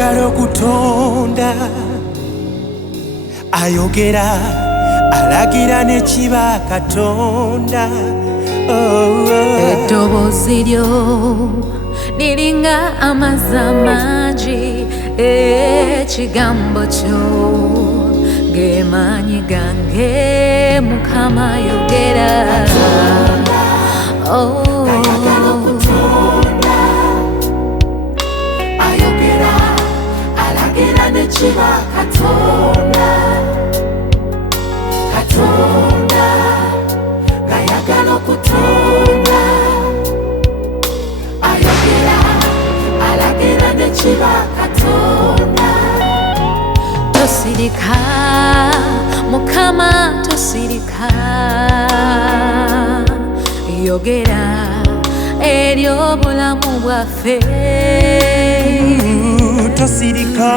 ayagala okutonda ayogera alagira ne kiba Katonda. Eddoboozi lyo liringa amazzi amangi, ekigambo kyo ge maanyi gange. Mukama yogera, ayogera alagira ne kiba Katonda. Katonda ngayagala okutonda ayogera alagira ne kiba Katonda. tosirika Mukama, tosirika, yogera eri obulamu bwaffe. Tosirika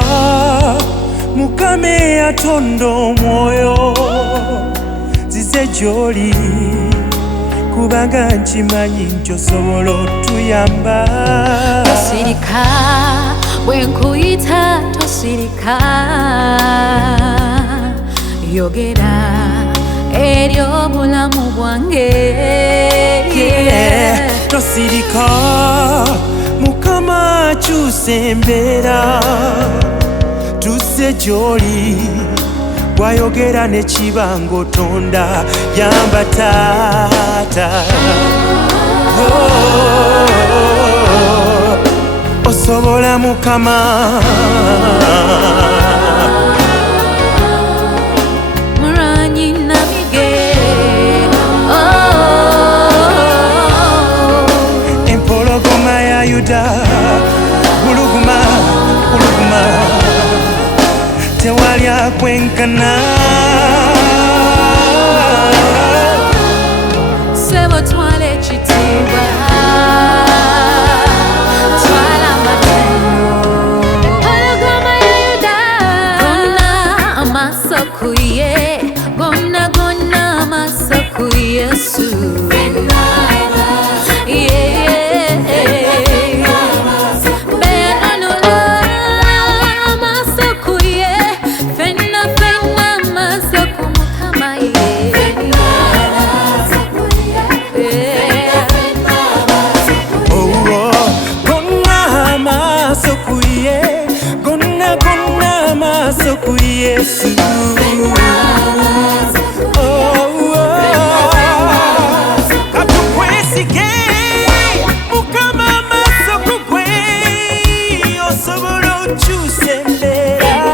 Mukama yatonda omwoyo zize gy'oli, kubanga nkimanyi nti osobola otuyamba. Tosirika bwe nkuyita, tosirika, yogera eri obulamu bwange. Tosirika Mukama akyusa embeera, tuzze gy'oli, wayogera ne kiba ng'otonda yamba taata. Osobola Mukama, Muranyi nabige, empologoma ya Yuda, buluguma buluguma, tewali akwenkana. Sebo twala ekitiibwa, twala amatendo. Empologoma ya Yuda, gonna amaaso ku ye, gonna amaaso ku Yesu. Yesu, katukwesige Mukama amaaso ku gwe, osobola okyusa embeera.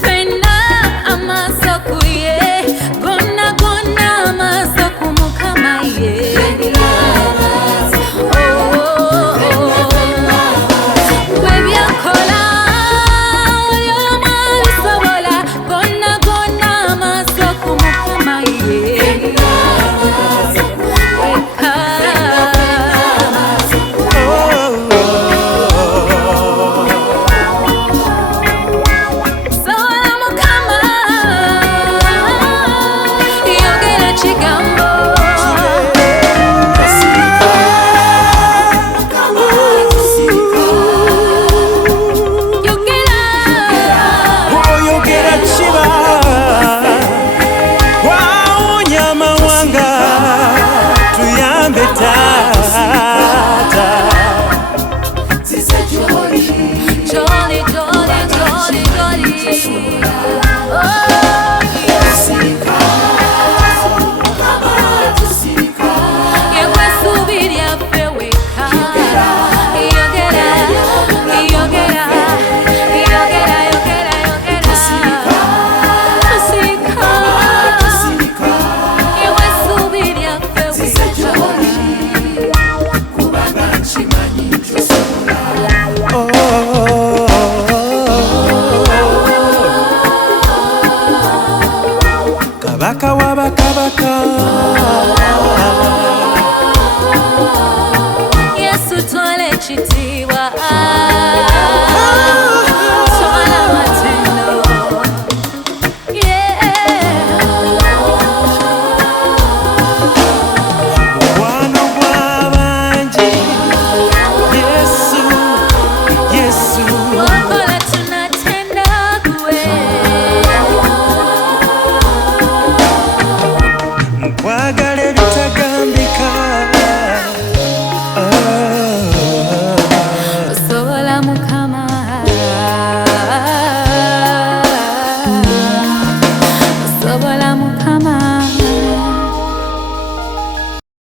Fenna amaaso ku ye, gonna amaaso ku Mukama ye. Kabaka w'abakabaka, Yesu twala ekitiibwa.